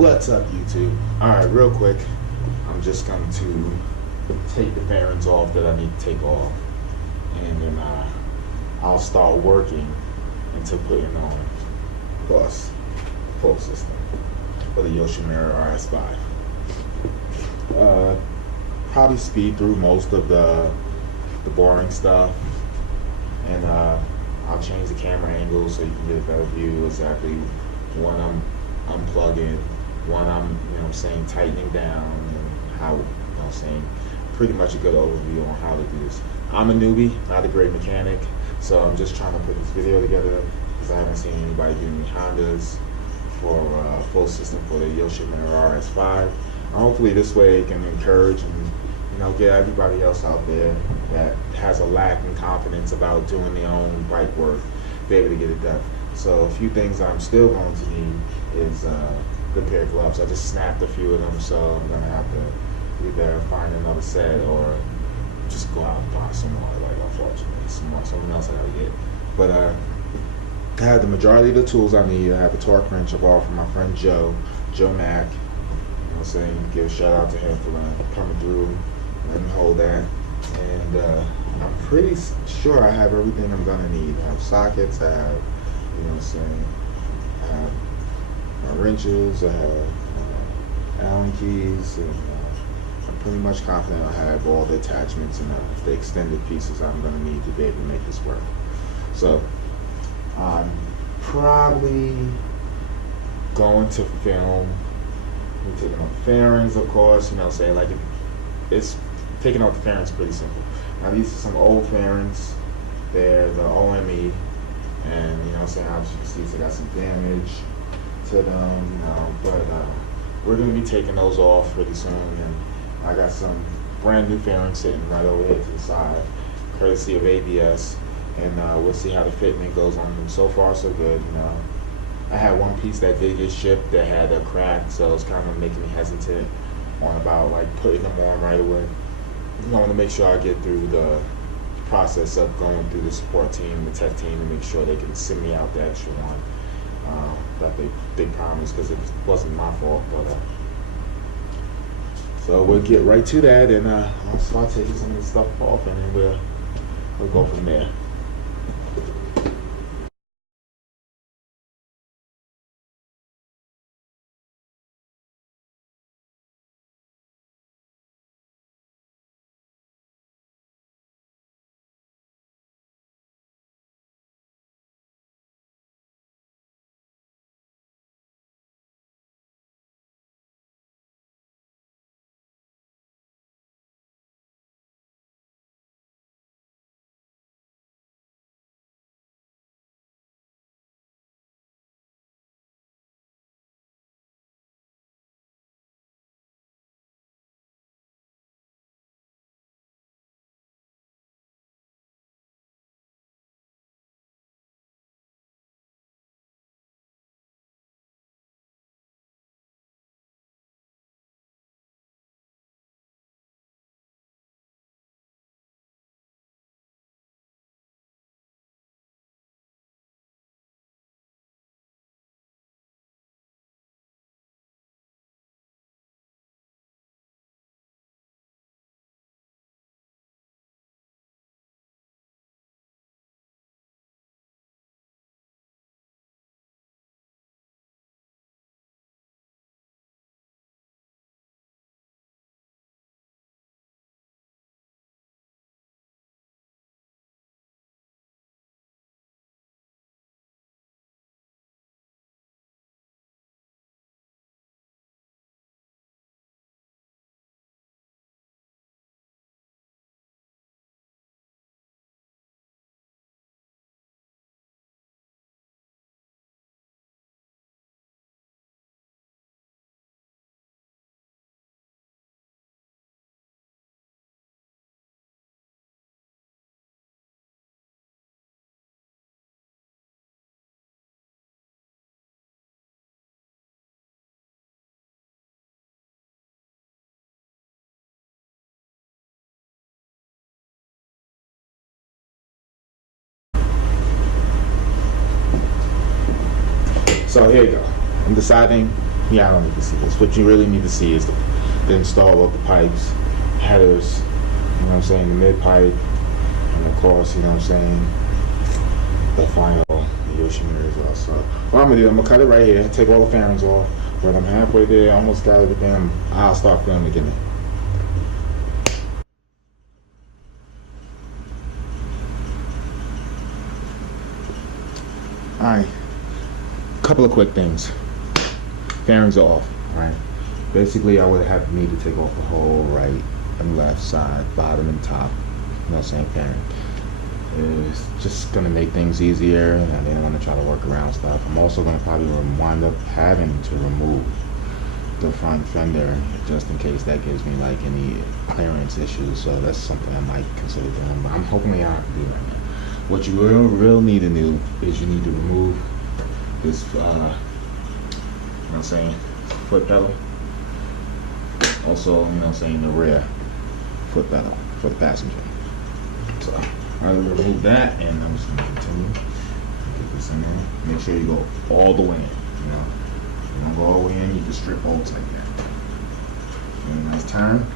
What's up, YouTube? Alright, real quick, I'm just going to take the bearings off that I need to take off, and then I'll start working into putting on, of course, the full system for the Yoshimura RS5. Probably speed through most of the boring stuff, and I'll change the camera angle so you can get a better view exactly when I'm unplugging, when I'm, tightening down, and how, pretty much a good overview on how to do this. I'm a newbie, not a great mechanic, so I'm just trying to put this video together because I haven't seen anybody do any Hondas for a full system for the Yoshimura RS5. Hopefully this way it can encourage and get everybody else out there that has a lack in confidence about doing their own bike work, be able to get it done. So a few things I'm still going to need is a good pair of gloves. I just snapped a few of them, so I'm gonna have to either find another set or just go out and buy some more. Like, unfortunately, something else I gotta get. But I have the majority of the tools I need. I have a torque wrench I borrowed from my friend Joe Mack. Give a shout out to him for coming through. Let me hold that. And I'm pretty sure I have everything I'm gonna need. I have sockets, I have, I have my wrenches, I have Allen keys, and I'm pretty much confident I have all the attachments and the extended pieces I'm gonna need to be able to make this work. So I'm probably going to film. We're taking off the fairings, of course, it's taking off the fairings is pretty simple. Now these are some old fairings. They're the OME, and obviously you can see they got some damage to them, but we're gonna be taking those off pretty soon, and I got some brand new fairings sitting right over here to the side, courtesy of ABS, and we'll see how the fitment goes on them. So far so good. I had one piece that did get shipped that had a crack, so it's kind of making me hesitant on about putting them on right away. I want to make sure I get through the process of going through the support team, the tech team, to make sure they can send me out the extra one that they promised, because it wasn't my fault. But so we'll get right to that, and I'll start taking some of the stuff off, and then we'll go from there. So here you go. I'm deciding Yeah, I don't need to see this. What you really need to see is the install of the pipes, headers, you know what I'm saying, the mid pipe, and of course, you know what I'm saying, the final Yoshimura as well. So what I'm gonna do, I'm gonna cut it right here, take all the fairings off, but I'm halfway there, almost got everything. I'll start filming again. Alright, couple of quick things. Fairings are off, right? Basically, I would have need to take off the whole right and left side, bottom and top. You know what I'm saying? Fairing. It's just gonna make things easier, and I didn't want to try to work around stuff. I'm also gonna probably wind up having to remove the front fender just in case that gives me like any clearance issues. So that's something I might consider doing, but I'm hoping I have to do right now. What you will need to do is you need to remove this, you know what I'm saying, foot pedal. Also, you know what I'm saying, the rear foot pedal for the passenger. So I'm gonna remove that, and I'm just gonna continue. Get this in there. Make sure you go all the way in. You know, you don't go all the way in. You can strip bolts like that. Give it a nice turn.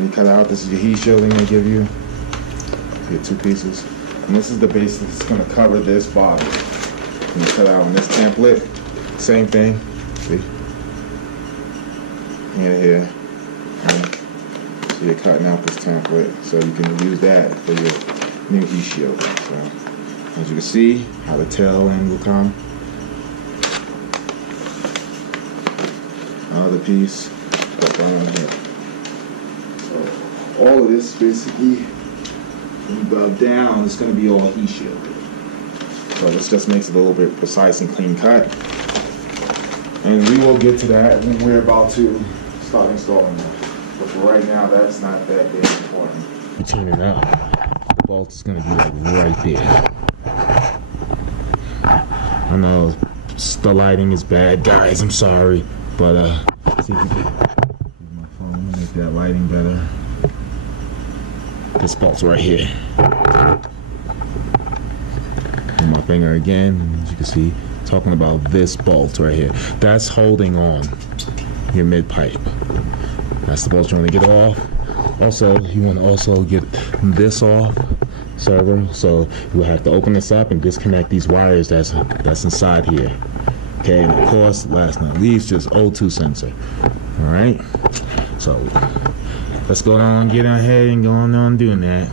You cut out, this is your heat shielding they give you. You get two pieces. And this is the base that's gonna cover this bottom. You cut out on this template, same thing. See? Here. Right. So you're cutting out this template so you can use that for your new heat shield. So as you can see, how the tail end will come. Another piece, put on here. So all of this basically, when you go down, it's going to be all heat shielded. So this just makes it a little bit precise and clean cut. And we will get to that when we're about to start installing that. But for right now, that's not that big important. You turn it up, the bolt is going to be like right there. I know the lighting is bad, guys. I'm sorry, but see if you can use my phone to make that lighting better. This bolt's right here. And my finger again, as you can see, talking about this bolt right here. That's holding on your mid pipe. That's the bolt you want to get off. Also, you want to also get this off, server. So you have to open this up and disconnect these wires that's inside here. Okay, and of course, last but not least, just O2 sensor. All right. So let's go on, get ahead and go on doing that.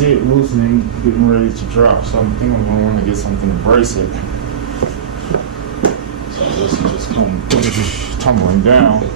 see it loosening, getting ready to drop. So I think I'm gonna want to get something to brace it. So this is just come tumbling down.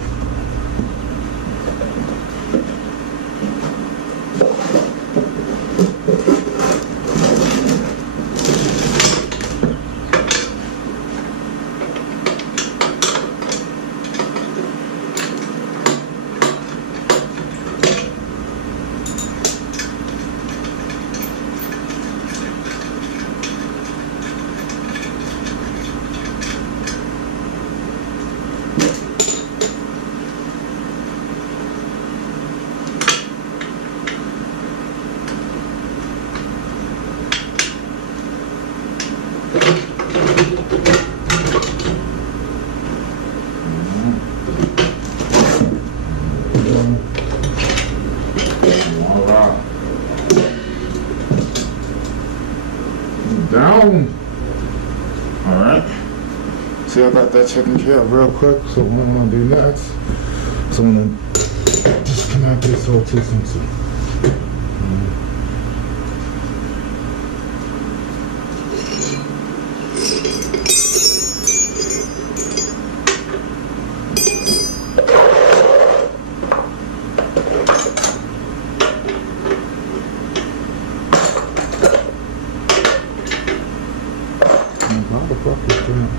Down. All right. See, I got that taken care of real quick. So what I'm gonna do next? So I'm gonna disconnect this whole 2 How the fuck is that?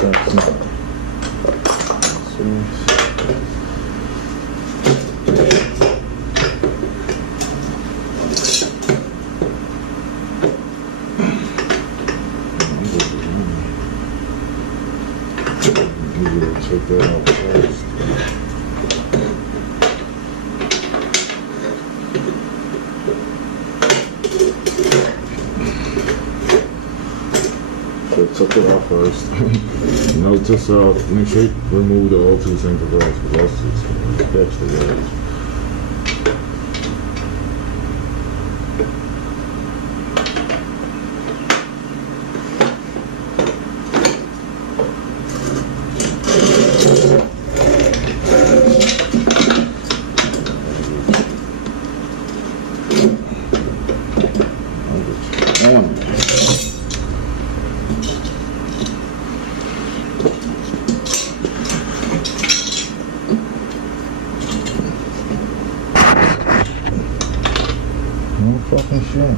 That's not. Check that out first. Took it off first. Note to self, make sure you remove the old 2 single belts because that's just extra guys. No fucking shit.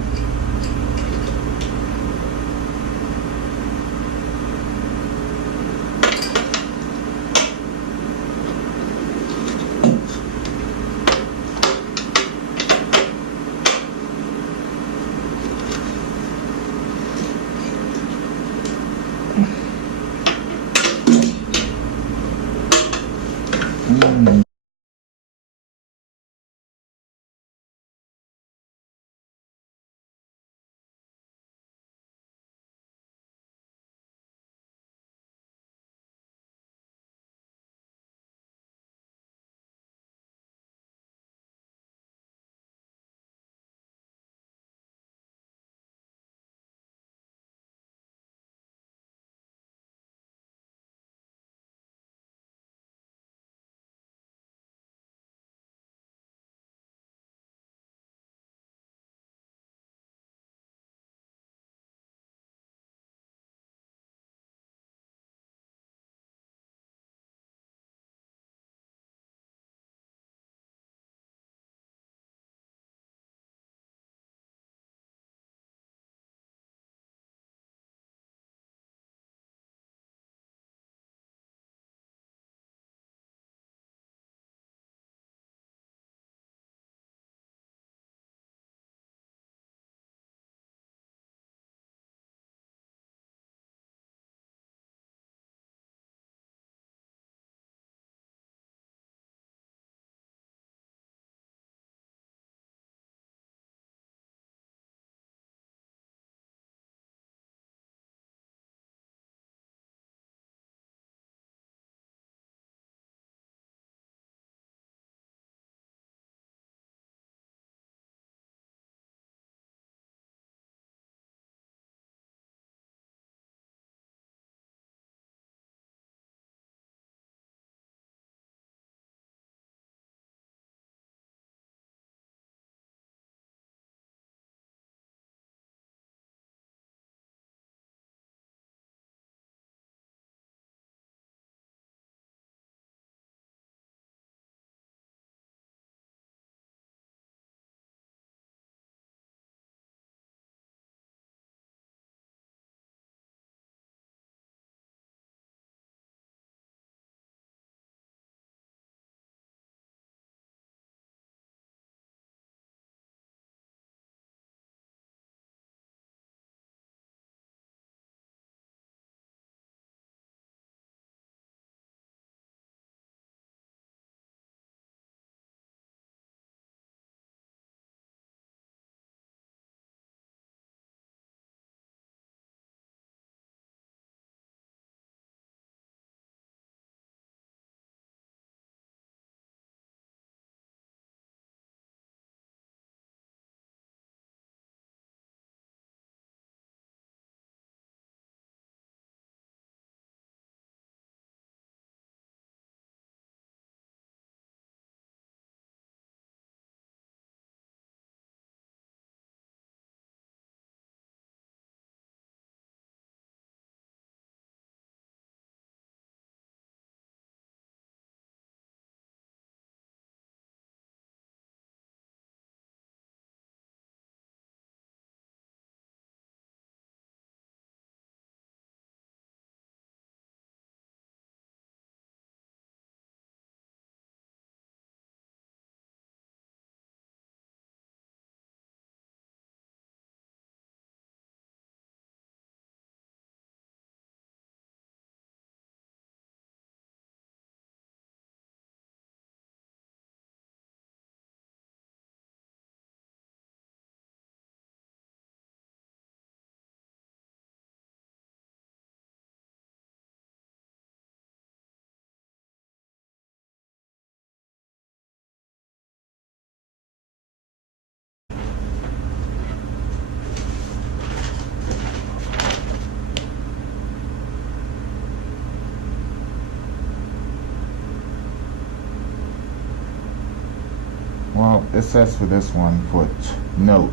it says for this one, for note,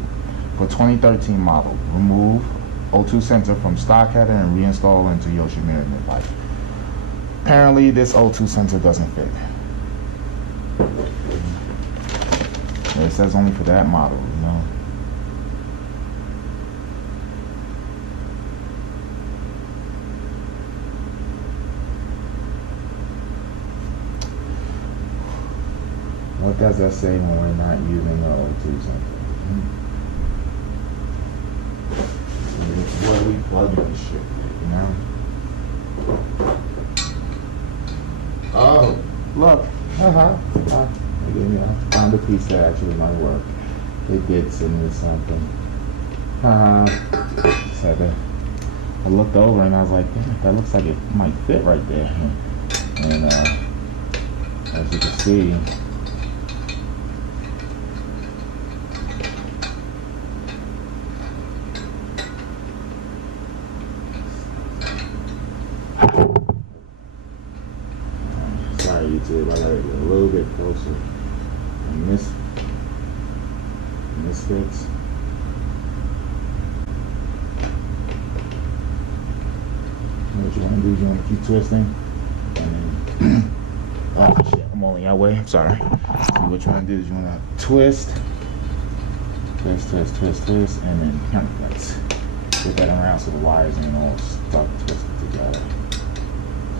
for 2013 model, remove O2 sensor from stock header and reinstall into Yoshimura device. Apparently this O2 sensor doesn't fit. It says only for that model, you know. What does that say when we're not using the O2 sensor? Where we plugging this shit, you know? Oh, look. I found a piece that actually might work. It gets into something. So I looked over and I was like, damn, that looks like it might fit right there. And as you can see, sorry YouTube, I gotta get a little bit closer. And this fits. What you want to do is you want to keep twisting. And then, oh shit, I'm only that way. I'm sorry. What you want to do is you want to twist, and then kind of like get that around so the wires ain't all stuck twisted together.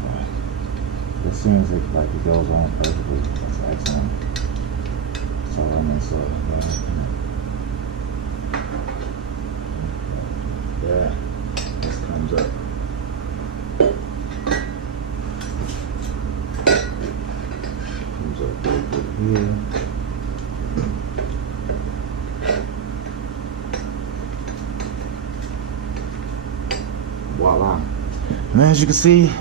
So, as soon as it goes on perfectly, that's excellent. So I mean, so yeah, this comes up. Comes up here. Voila. And as you can see,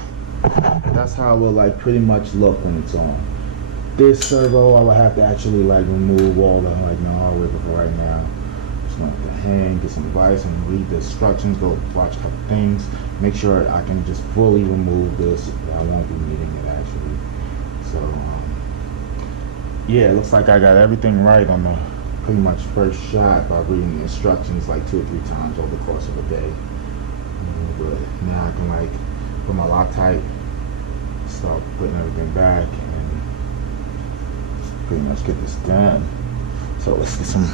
that's how it will like pretty much look when it's on. This servo, I will have to actually like remove all the hardware, but for right now, just going to hang, get some advice, and read the instructions. Go watch a couple things. Make sure I can just fully remove this. I won't be needing it actually. So yeah, it looks like I got everything right on the pretty much first shot by reading the instructions like 2 or 3 times over the course of a day. But now I can like put my Loctite, start putting everything back, and pretty much get this done. So let's get some.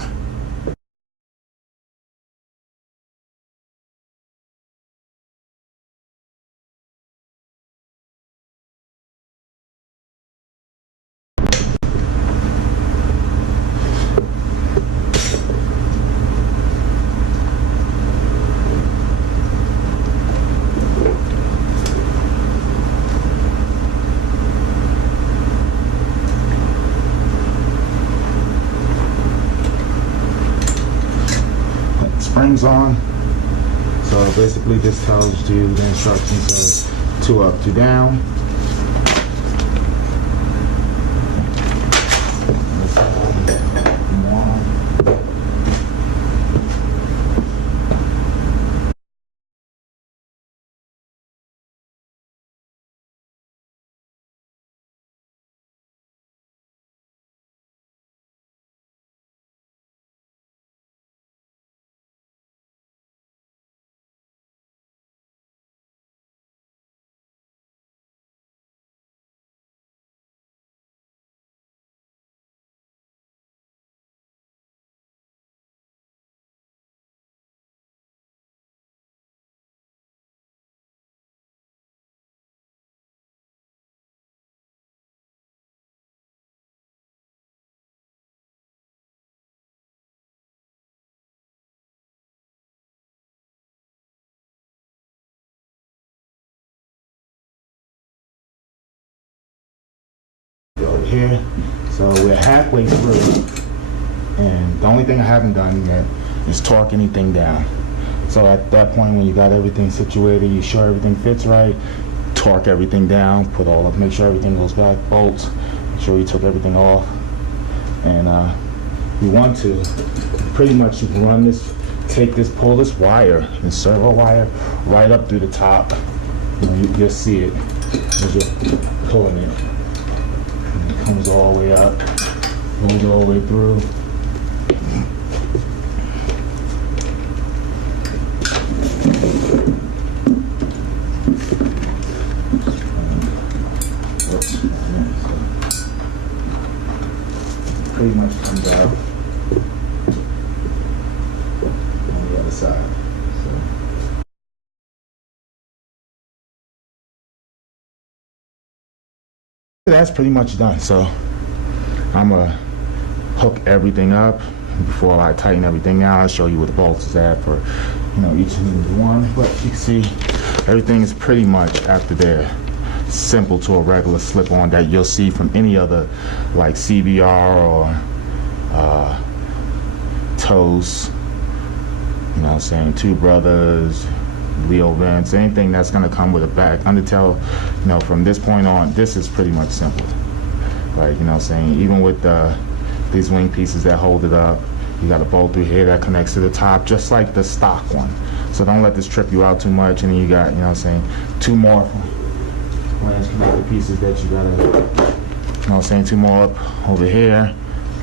Springs on. So basically this tells you the instructions of 2 up, 2 down. Over here, so we're halfway through, and the only thing I haven't done yet is torque anything down. So at that point, when you got everything situated, you sure everything fits right, torque everything down, put all up, make sure everything goes back, bolts, make sure you took everything off, and you want to pretty much run this, pull this wire, this servo wire, right up through the top. You'll see it as you're pulling it. Comes all the way up, goes all the way through. after that's pretty much done. So I'm gonna hook everything up. Before I tighten everything down, I'll show you where the bolts is at for, you know, each and every one. But you can see everything is pretty much after there. Simple to a regular slip-on that you'll see from any other like CBR or Toast, you know what I'm saying, Two Brothers, Leo Vents, anything that's gonna come with a back undertail. You know, from this point on, this is pretty much simple. Like, you know what I'm saying, even with these wing pieces that hold it up, you got a bolt through here that connects to the top, just like the stock one. So don't let this trip you out too much. And then you got, you know what I'm saying, two more flange connector pieces that you gotta, you know what I'm saying, two more up over here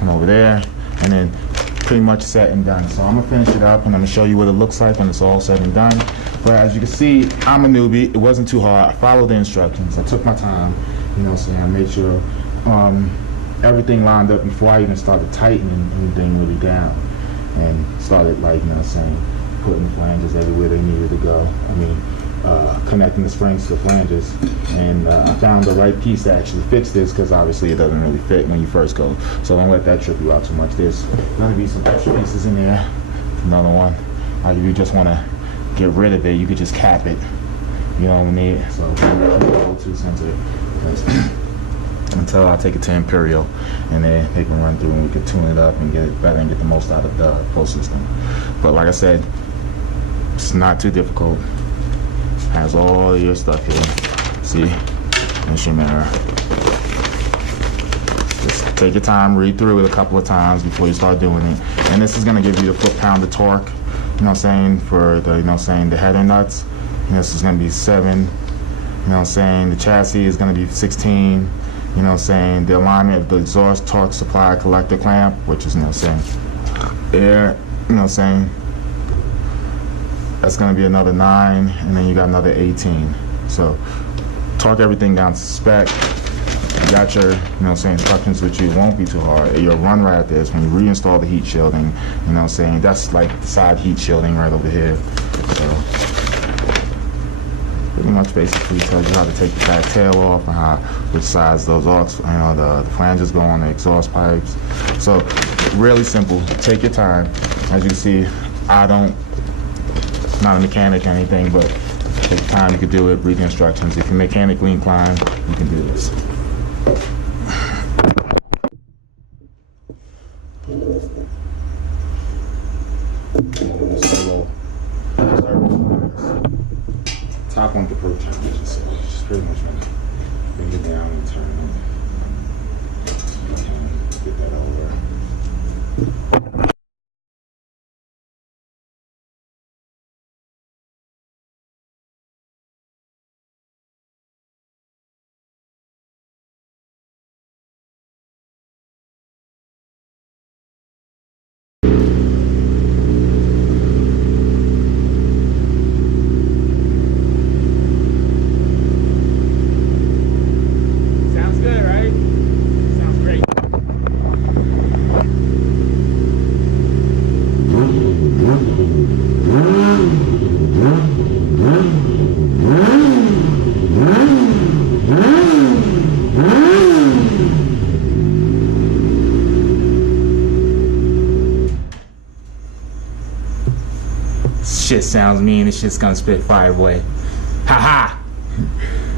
and over there, and then pretty much set and done. So I'm gonna finish it up and I'm gonna show you what it looks like when it's all said and done. But as you can see, I'm a newbie. It wasn't too hard. I followed the instructions. I took my time, you know what I'm saying. I made sure everything lined up before I even started tightening anything really down, and started, like, you know what I'm saying, putting the flanges everywhere they needed to go. I mean, connecting the springs to the flanges, and I found the right piece that actually fits this, because obviously it doesn't really fit when you first go. So don't let that trip you out too much. There's gonna be some extra pieces in there. Another one. If you just want to get rid of it, you could just cap it. You don't need it. So too sensitive. Until I take it to Imperial, and then they can run through and we can tune it up and get it better and get the most out of the Pro system. But like I said, it's not too difficult. Has all your stuff here. See, Yoshimura. Just take your time, read through it a couple of times before you start doing it. And this is gonna give you the foot-pound of torque. You know what I'm saying, for the, you know what I'm saying, the header nuts. You know, this is gonna be 7. You know what I'm saying, the chassis is gonna be 16. You know what I'm saying, the alignment of the exhaust torque supply collector clamp, which is, you know what I'm saying, air, you know what I'm saying, that's going to be another 9, and then you got another 18. So torque everything down to spec. You got your, you know what I'm saying, instructions, which you won't be too hard. You'll run right at this when you reinstall the heat shielding. You know what I'm saying, that's like the side heat shielding right over here. So pretty much basically tells you how to take the back tail off and which sides those aux, you know, the flanges go on the exhaust pipes. So really simple. Take your time. As you can see, not a mechanic or anything, but take your time. You can do it. Read the instructions. If you're mechanically inclined, you can do this. Top one to pro challenge, so just pretty much gonna bring it down and turn it. Get that over. Shit sounds mean. This shit's gonna spit fire away. Ha ha!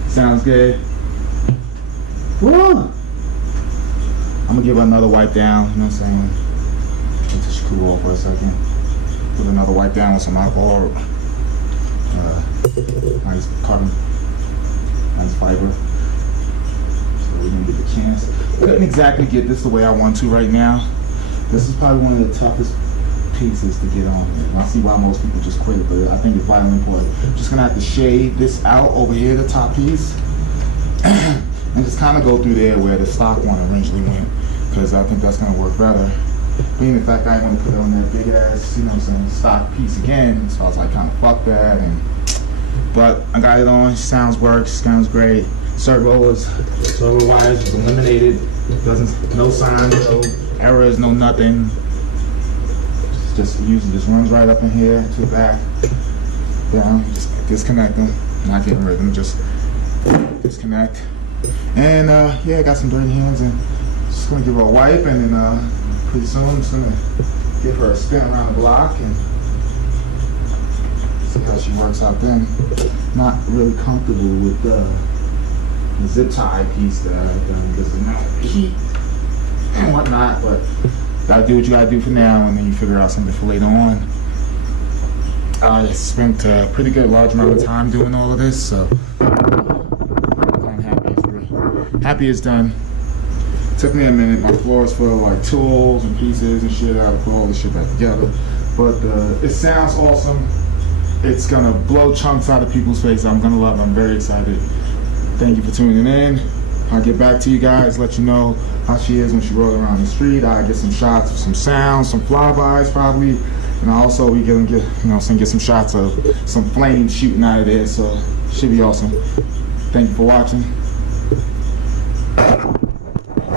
Sounds good. Woo! I'm gonna give it another wipe down. You know what I'm saying? Let this cool off for a second. Put another wipe down with some alcohol. Nice carbon, nice fiber. So we're gonna get the chance. Couldn't exactly get this the way I want to right now. This is probably one of the toughest pieces to get on here. I see why most people just quit it, but I think it's vitally important. I'm just gonna have to shade this out over here, the top piece, and just kind of go through there where the stock one originally went, because I think that's gonna work better. Being the fact I ain't gonna put it on that big ass, you know what I'm saying, stock piece again, so I was like, kind of fuck that. But I got it on. Sounds great. Servo wires is eliminated. No signs, no errors, no nothing. Just runs right up in here to the back. Down, just disconnect them. Not getting rid of them, just disconnect. And yeah, I got some dirty hands, and just gonna give her a wipe, and then pretty soon I'm just gonna give her a spin around the block and see how she works out then. Not really comfortable with the zip tie piece that I've done because of the heat and whatnot, but gotta do what you gotta do for now, and then you figure out something for later on. I spent a pretty good large amount of time doing all of this, so I'm happy it's done. Took me a minute. My floor is full of like tools and pieces and shit. I gotta put all this shit back together, but it sounds awesome. It's gonna blow chunks out of people's faces. I'm gonna love it. I'm very excited. Thank you for tuning in. I'll get back to you guys, let you know how she is when she rolls around the street. I'll get some shots of some sounds, some flybys probably, and also we gonna get, get some shots of some flames shooting out of there. So should be awesome. Thank you for watching.